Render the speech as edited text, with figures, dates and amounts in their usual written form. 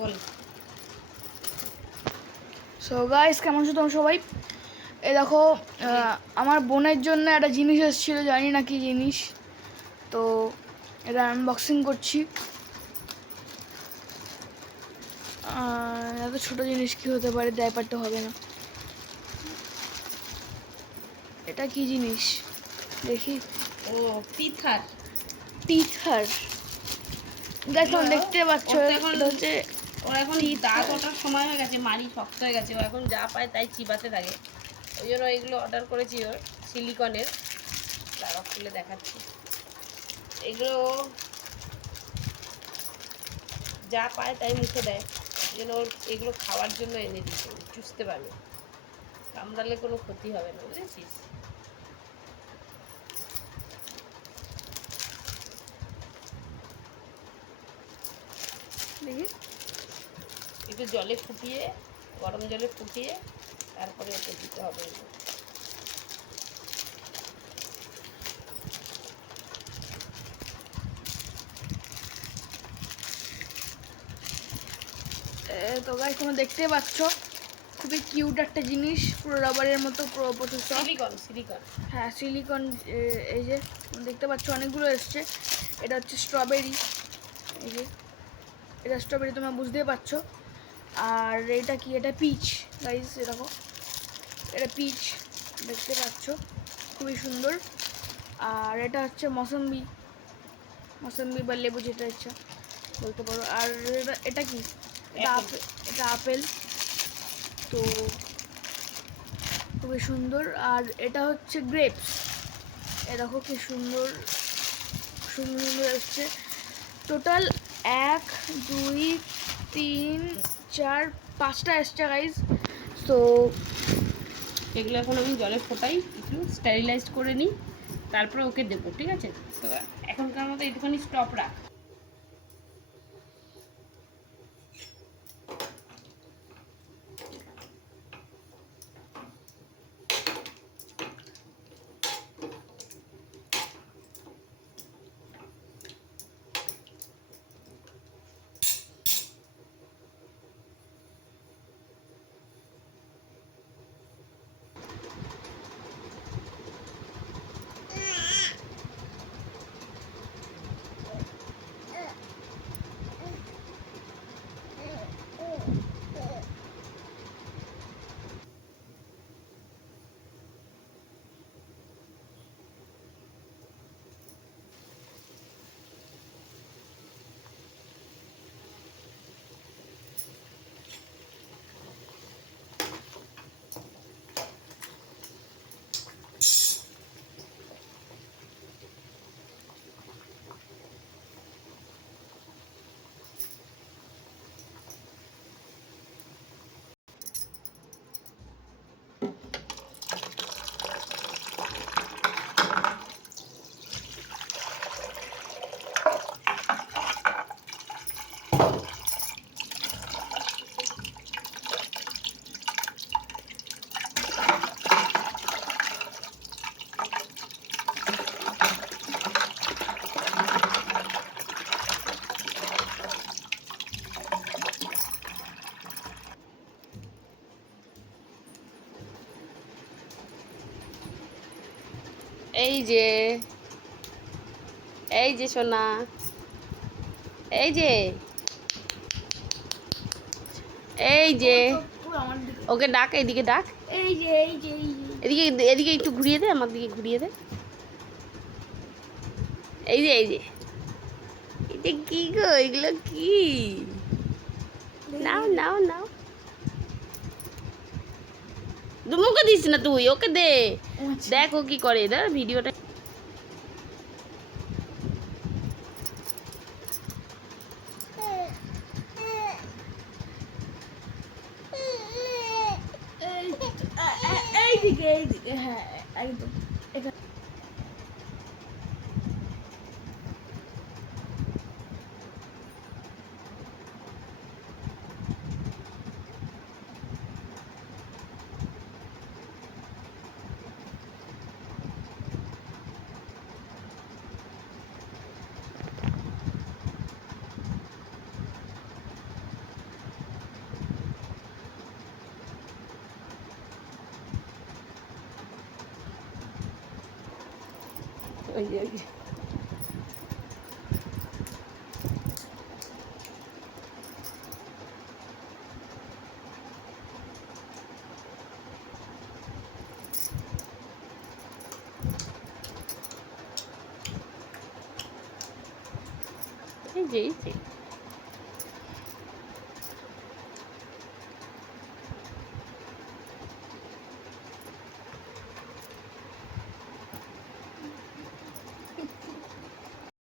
বল। So guys, কেমন আছো তোমরা সবাই? এই দেখো, আমার বোনের জন্য একটা জিনিস এসেছিল, জানি না কি জিনিস। তো এটা আনবক্সিং করছি। এত ছোটো জিনিস কি হতে পারে, ডাইপারটা হবে না। এটা কি জিনিস দেখি। ও টিথার। টিথার গাইস, তোমরা দেখতে পাচ্ছ এটা হচ্ছে ওর এখন দাঁত ওঠার সময় হয়ে গেছে, মাড়ি শক্ত হয়ে গেছে, ও এখন যা পায় তাই চিবাতে থাকে। ওই জন্য এগুলো অর্ডার করেছি ওর সিলিকনের। তারা খুলে দেখাচ্ছি। এগুলো যা পায় তাই মুখে দেয়, ওই জন্য ওর এগুলো খাওয়ার জন্য এনে দিচ্ছে, চুষতে পারবে, কামড়ালে কোনো ক্ষতি হবে না, বুঝেছিস? দেখি। একটু জলে ফুটিয়ে, গরম জলে ফুটিয়ে তারপরে ওকে দিতে হবে। তো গাইস, তোমরা দেখতে পাচ্ছ খুবই কিউট একটা জিনিস, পুরো রাবারের মতো, পুরো প্রচুর সিলিকন। হ্যাঁ, সিলিকন। এই যে দেখতে পাচ্ছ অনেকগুলো এসছে। এটা হচ্ছে স্ট্রবেরি। এই যে এটা স্ট্রবেরি, তোমরা বুঝতেই পারছো। আর এটা কি? এটা পিচ গাইস, দেখো এটা পিচ, দেখতে পাচ্ছ, খুবই সুন্দর। আর এটা হচ্ছে মৌসম্বি বা লেবু, যেটা ইচ্ছা বলতে পারো। আর এটা কি? এটা আপেল। তো খুবই সুন্দর। আর এটা হচ্ছে গ্রেপস। এ দেখো কি সুন্দর সুন্দর সুন্দর এসছে। টোটাল 1 2 3 4 5টা এসছে গাইজ। তো এগুলো এখন আমি জলে ফোটাই, একটু স্টেরিলাইজ করে নিই, তারপরে ওকে দেবো, ঠিক আছে? তো এখনকার মতো একটুখানি স্টপ রাখ। এই যে সোনা, এই যে ওকে ডাক, এইদিকে ডাক, এদিকে এদিকে একটু ঘুরিয়ে দে, আমার দিকে ঘুরিয়ে দে। এই যে এটা কি গো, এগুলো কি? নাও নাও নাও, মুখে দিস না তুই, ওকে দে। দেখ ও কি করে, দাঁড়া ভিডিওটা। এইদিকে হ্যাঁ, একদম। ওই যে ওই যে এই যে